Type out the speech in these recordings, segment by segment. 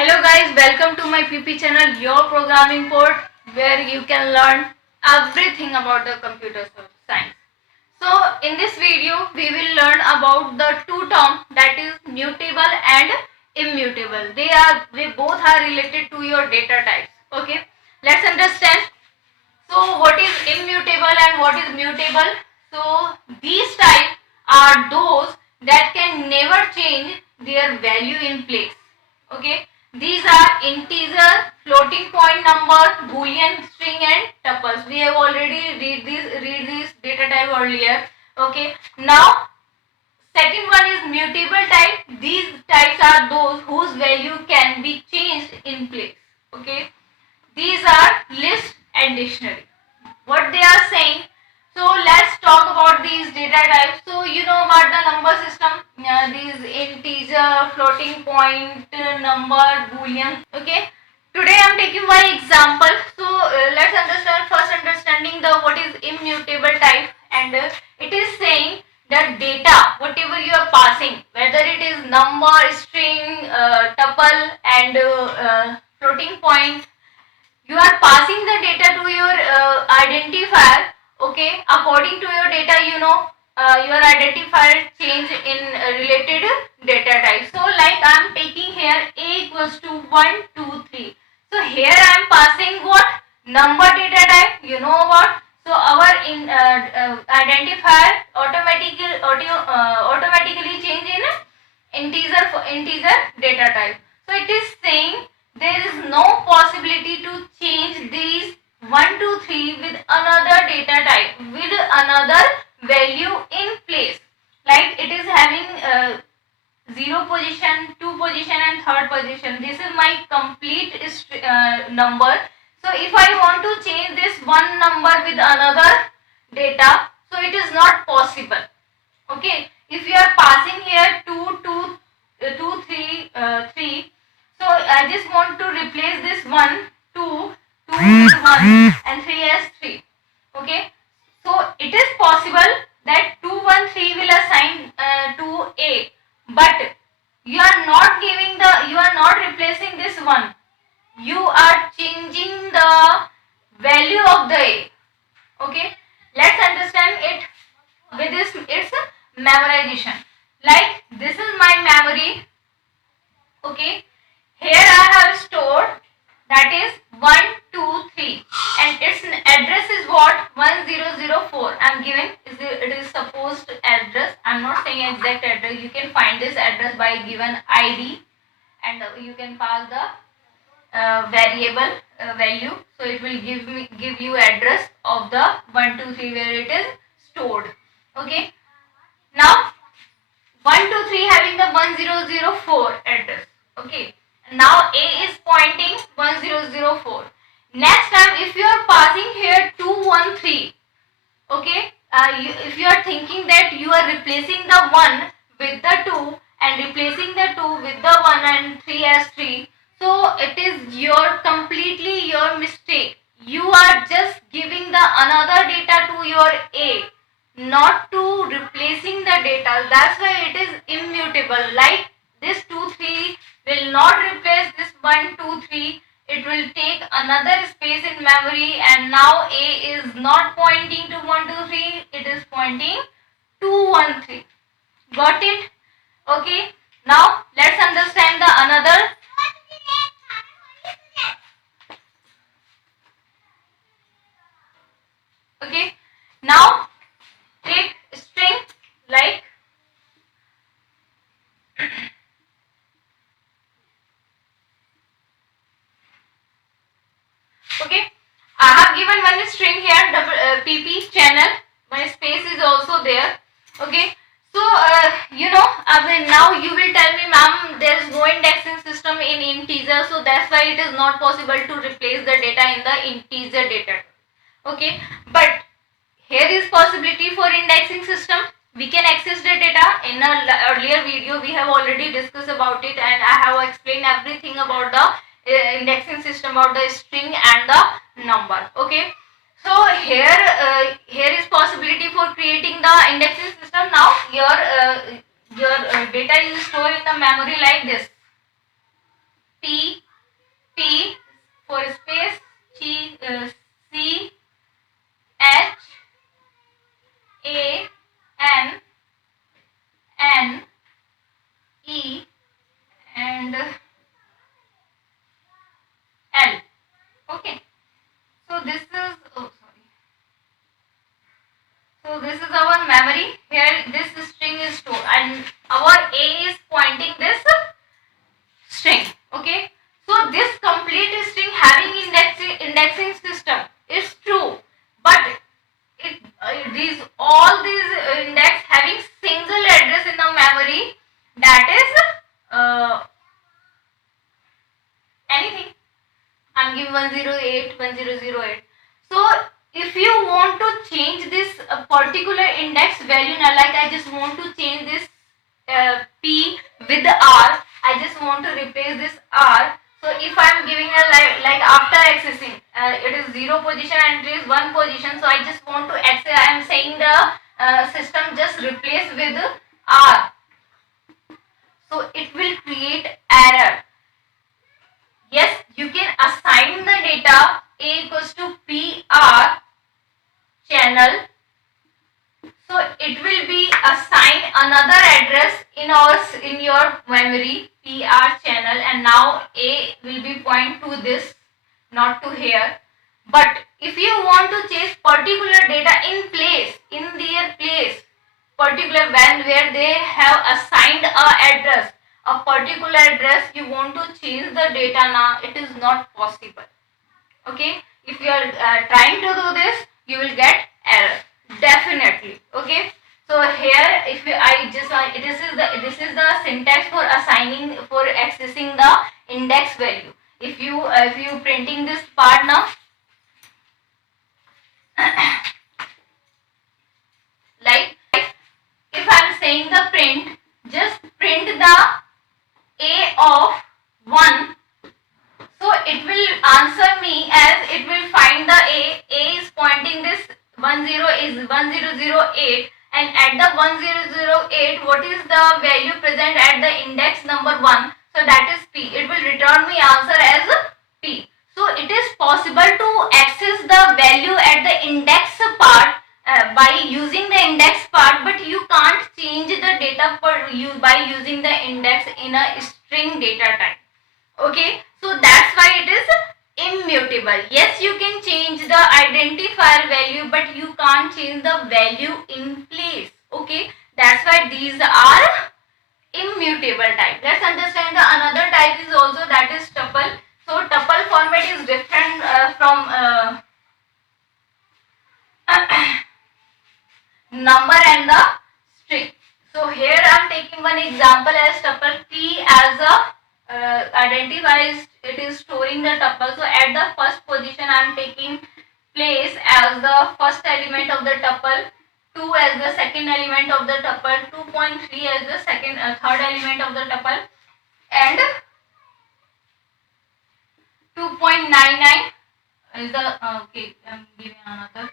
Hello guys, welcome to my PP channel, your programming port, where you can learn everything about the computer science. So in this video, we will learn about the two terms, that is mutable and immutable. They both are related to your data types. Okay, let's understand. So what is immutable and what is mutable? So these types are those that can never change their value in place. Okay, these are integer, floating point number, Boolean, string and tuples. We have already read this data type earlier. Okay, now second one is mutable type. These types are those whose value can be changed in place. Okay, these are list and dictionary. What they are saying. So let's talk about these data types. So you know about the number system. These integer, floating point, number, boolean. Okay. Today I am taking one example. So let's understand first understanding the what is immutable type, and it is saying that data whatever you are passing, whether it is number, string, tuple and floating point, you are passing the data to your identifier. Okay, according to your data, your identifier change in related data type. So like I am taking here a equals to 1 2 3. So here I am passing what number data type, you know what. So our identifier automatically change in integer data type. So it is saying there is no possibility to change these 1 2 3 with another data type, with another value in place. Like it is having 0 position, 2 position and 3rd position. This is my complete number. So if I want to change this one number with another data, so it is not possible. Okay, if you are passing here 2 3 3, so I just want to replace this 1 2 with 1 and 3 as 3. Okay, so it is possible that 2 1 3 will assign to a, but you are not replacing this one, you are changing the value of the a. Okay, let's understand it with this. It's memorization. Like this is my memory. Okay, here I have stored, that is 1 2 3, and its address is what 1004. I'm giving it is supposed address. I'm not saying exact address. You can find this address by given ID, and you can pass the variable value. So it will give you address of the 1 2 3 where it is stored. Okay, now 1 2 3 having the 1004 address. Okay, now a is pointing 1004. Next time if you are passing here 213, okay, if you are thinking that you are replacing the 1 with the 2 and replacing the 2 with the 1 and 3 as 3, so it is completely your mistake. You are just giving the another data to your a, not to replacing the data. That's why it is immutable. Like this 2 3 will not replace this 1 2 3. It will take another space in memory, and now a is not pointing to 1 2 3, it is pointing to 1 3. Got it? Okay, now let's understand the another. Okay, now take string like okay, I have given one string here, pp channel. My space is also there. Okay, so now you will tell me, ma'am, there is no indexing system in integer, so that's why it is not possible to replace the data in the integer data. Okay, but here is possibility for indexing system. We can access the data. In a earlier video we have already discussed about it, and I have explained everything about the indexing system, about the string and the number. Okay, so here is possibility for creating the indexing system. Now your data is stored in the memory like this. P P for space C H A N N E and L. Okay. So this is So this is our memory. Here this string is stored and our A is pointing this string. Okay. So this complete string having indexing system is true, but these all these index having single address in the memory, that is anything. I'm giving 108, 1008. So if you want to change this particular index value, now like I just want to change this P with the R, I just want to replace this R. So if I'm giving a like after accessing, it is 0 position and it is 1 position. So I just want to access, I am saying the system just replace with R. So it will create error. Yes, you can assign the data A equals to PR channel. So it will be assigned another address in your memory PR channel, and now A will be point to this, not to here. But if you want to change particular data in their place, particular when where they have assigned a address, a particular address, you want to change the data now, it is not possible. Okay, if you are trying to do this, you will get error definitely. Okay, so here if this is the syntax for assigning, for accessing the index value. If you printing this part now, like if I'm saying the print, just print the A of 1, so it will answer me as it will find the A is pointing this 10 is 1008, and at the 1008 what is the value present at the index number 1, so that is P. It will return me answer as P. So it is possible to access the value at the index part by using the index part, but you can't change the data by using the index in a string data type. Okay, so that's why it is immutable. Yes, you can change the identifier value, but you can't change the value in place. Okay, that's why these are immutable type. Let's understand the another type is also, that is tuple. So tuple format is different from number and the string. So here I am taking one example as tuple T as a identifies, it is storing the tuple. So at the first position I am taking place as the first element of the tuple, 2 as the second element of the tuple, 2.3 as the third element of the tuple, and 2.99 is the okay, I'm giving another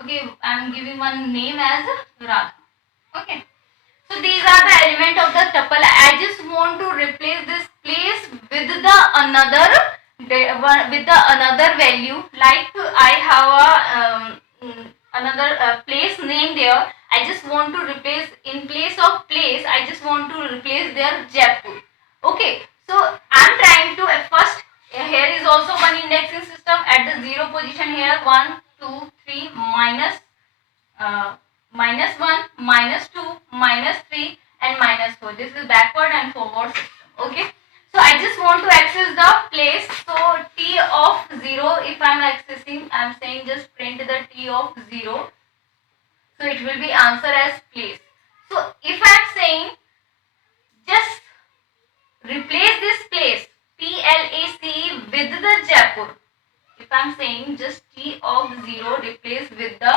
okay, I'm giving one name as Radha. Okay, so these are the element of the tuple. I just want to replace this place with the another value. Like I have another place name there. I just want to replace, in place of place, I just want to replace their Jaipur. Okay, so I'm trying to first, here is also one indexing system at the 0 position here, 1 2 3 minus 1, -2, -3 and -4. This is backward and forward system. Okay, so I just want to access the place. So T of 0, if I am accessing, I am saying just print the T of 0, so it will be answer as place. So if I am saying just replace this place PLACE with the Jaipur, if I am saying just T of 0 replace with the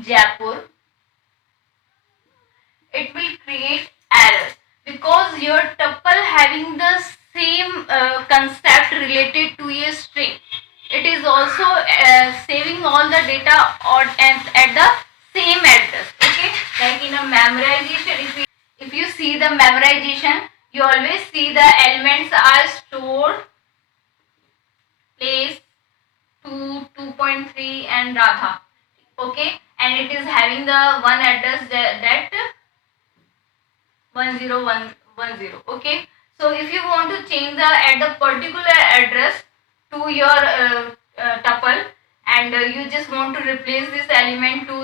Jaipur, it will create error because your tuple having the same concept related to a string. It is also saving all the data at the same address. Okay, like in a memorization, if you see the memorization, you always see the elements are stored place 2, 2.3 and Radha. Okay, and it is having the one address that 10110. Okay, so if you want to change the at the particular address to your tuple, and you just want to replace this element to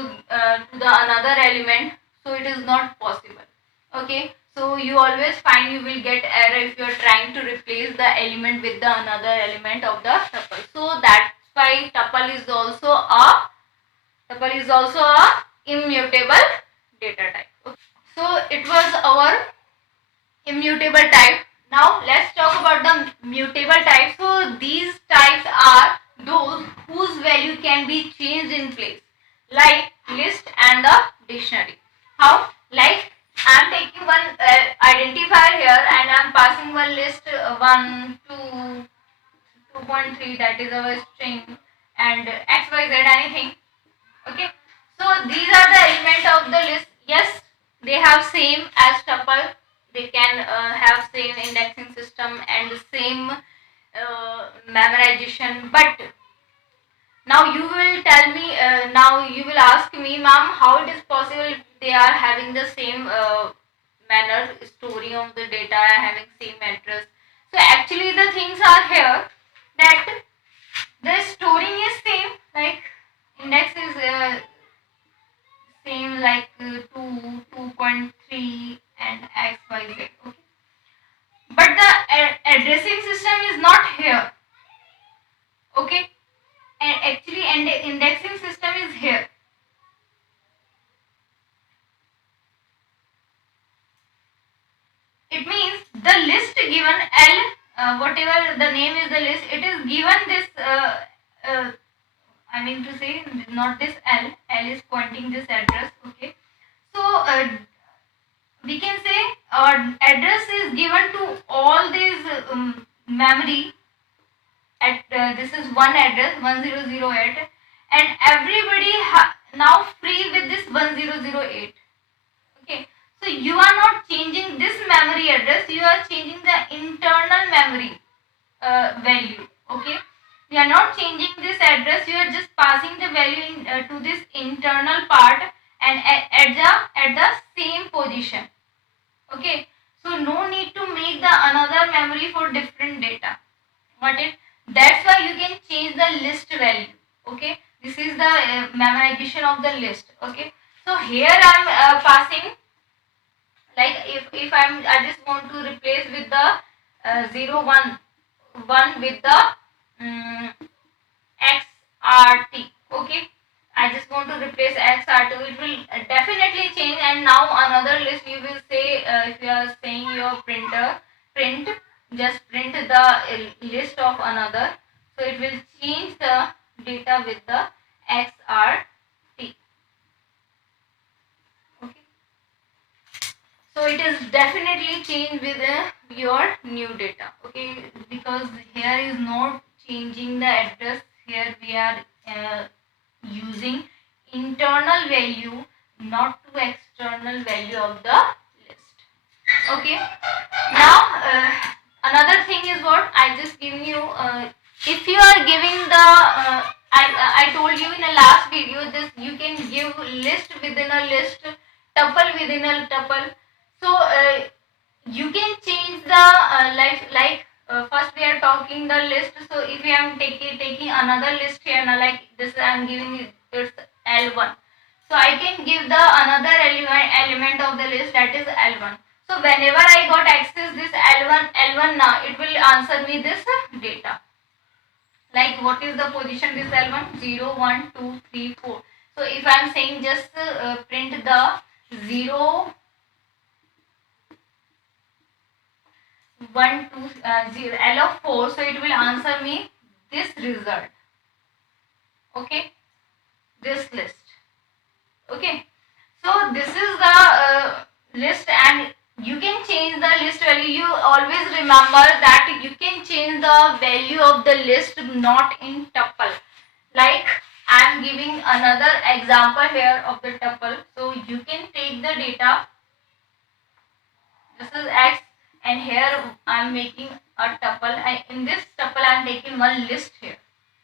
the another element, so it is not possible. Okay, so you always find you will get error if you are trying to replace the element with the another element of the tuple. So that's why tuple is also a immutable data type. Okay. So it was our immutable type. Now let's talk about the mutable type. So these types are those whose value can be changed in place, like list and the dictionary. How? Like I am taking one identifier here and I am passing one list 1, 2, 2.3, that is our string, and xyz anything. Okay, so these are the elements of the list. Yes, they have same as tuple. They can have same indexing system and same memorization. But now you will tell me. Now you will ask me, ma'am, how it is possible they are having the same manner storing of the data, having same address. So actually, the things are here that the storing is same, like index is same, like 2, 2.3 and xyz. Okay, but the addressing system is not here. Okay, and actually and the indexing system is here. It means the list given L, whatever the name is the list, it is given this I mean to say, not this L. L is pointing this address. Okay, so we can say address is given to all these memory at this is one address 1008, and everybody now free with this 1008. Okay, so you are not changing this memory address, you are changing the internal memory value. Okay, you are not changing this address, you are just passing the value to this internal part and at the same position. Okay, so no need to make the another memory for different data. Got it? That's why you can change the list value. Okay, this is the memorization of the list. Okay, so here I'm passing, like if I just want to replace with the 0 1 1 with the xrt. Okay, I just want to replace xr2, it will definitely change. And now another list you will say, if you are saying your printer print, just print the list of another, so it will change the data with the xrt. Okay, so it is definitely changed with your new data. Okay, because here is not changing the address, here we are using internal value, not to external value of the list. Okay, now another thing is what I just given you. If you are giving the I told you in the last video, this you can give list within a list, tuple within a tuple. So you can change the first we are talking the list. So if I am taking another list here now, like this I am giving it's L1, so I can give the another element of the list, that is L1. So whenever I got access this L1 now, it will answer me this data. Like what is the position this L1? 0 1 2 3 4. So if I am saying just print the 0 1 2 0 L of 4, so it will answer me this result. Okay, this list. Okay, so this is the list, and you can change the list value. You always remember that you can change the value of the list, not in tuple. Like I am giving another example here of the tuple. So you can take the data, this is x, and here I'm making a tuple. In this tuple I'm taking one list here.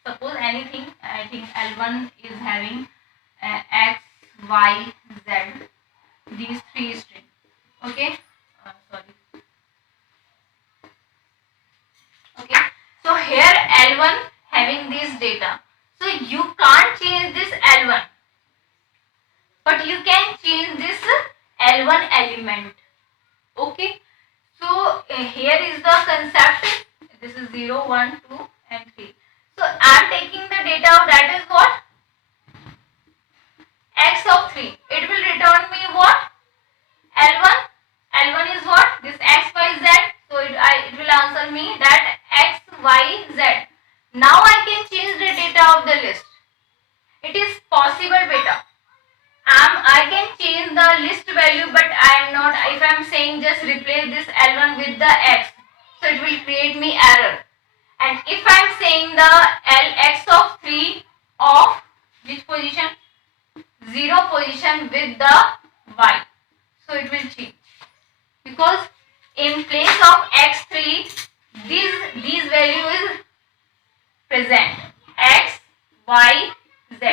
Suppose anything, I think L1 is having X, Y, Z, these three strings. Okay, sorry. Okay, so here L1 having this data. So you can't change this L1, but you can change this L1 element. Okay, so here is the concept. This is 0, 1, 2 and 3. So I am taking the data of that is what? X of 3. It will return me what? L1. L1 is what? This X, Y, Z. So it will answer me that X, Y, Z. Now I can change the data of the list. It is possible, beta. I can change the list value, but I am not. If I am saying just replace this L1 with the X, so it will create me error. And if I am saying the Lx of 3 of which position? 0 position with the Y, so it will change, because in place of x3 these value is present, X, Y, Z.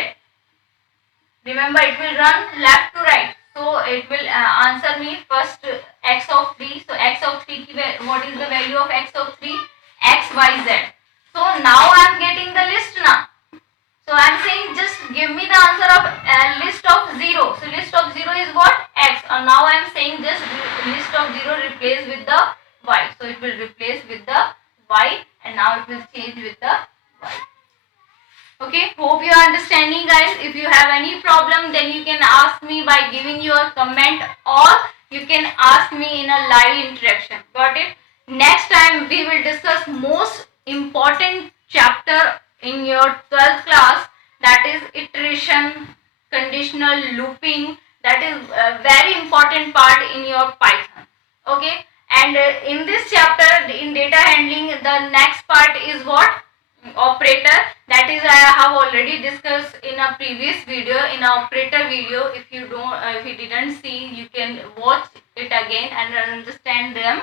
Remember, it will run left to right, so it will answer me first X of 3. So X of 3, what is the value of X of 3? X, Y, Z. So now I am getting the list now. So I am saying just give me the answer of list of 0. So list of 0 is what? X. And now I am saying just list of 0 replace with the Y. So it will replace with the Y, and now it will change with the Y. Okay, hope you are understanding, guys. If you have any problem, then you can ask me by giving your comment, or you can ask me in a live interaction. Got it? Next time we will discuss most important chapter in your 12th class, that is iteration, conditional looping. That is a very important part in your Python. Okay, and in this chapter in data handling, the next part is what? Operator. That is I have already discussed in a previous video, in a operator video. If you didn't see, you can watch it again and understand them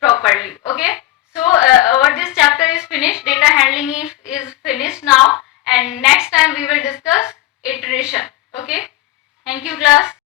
properly. Okay, so our this chapter is finished. Data handling is finished now, and next time we will discuss iteration. Okay, thank you, class.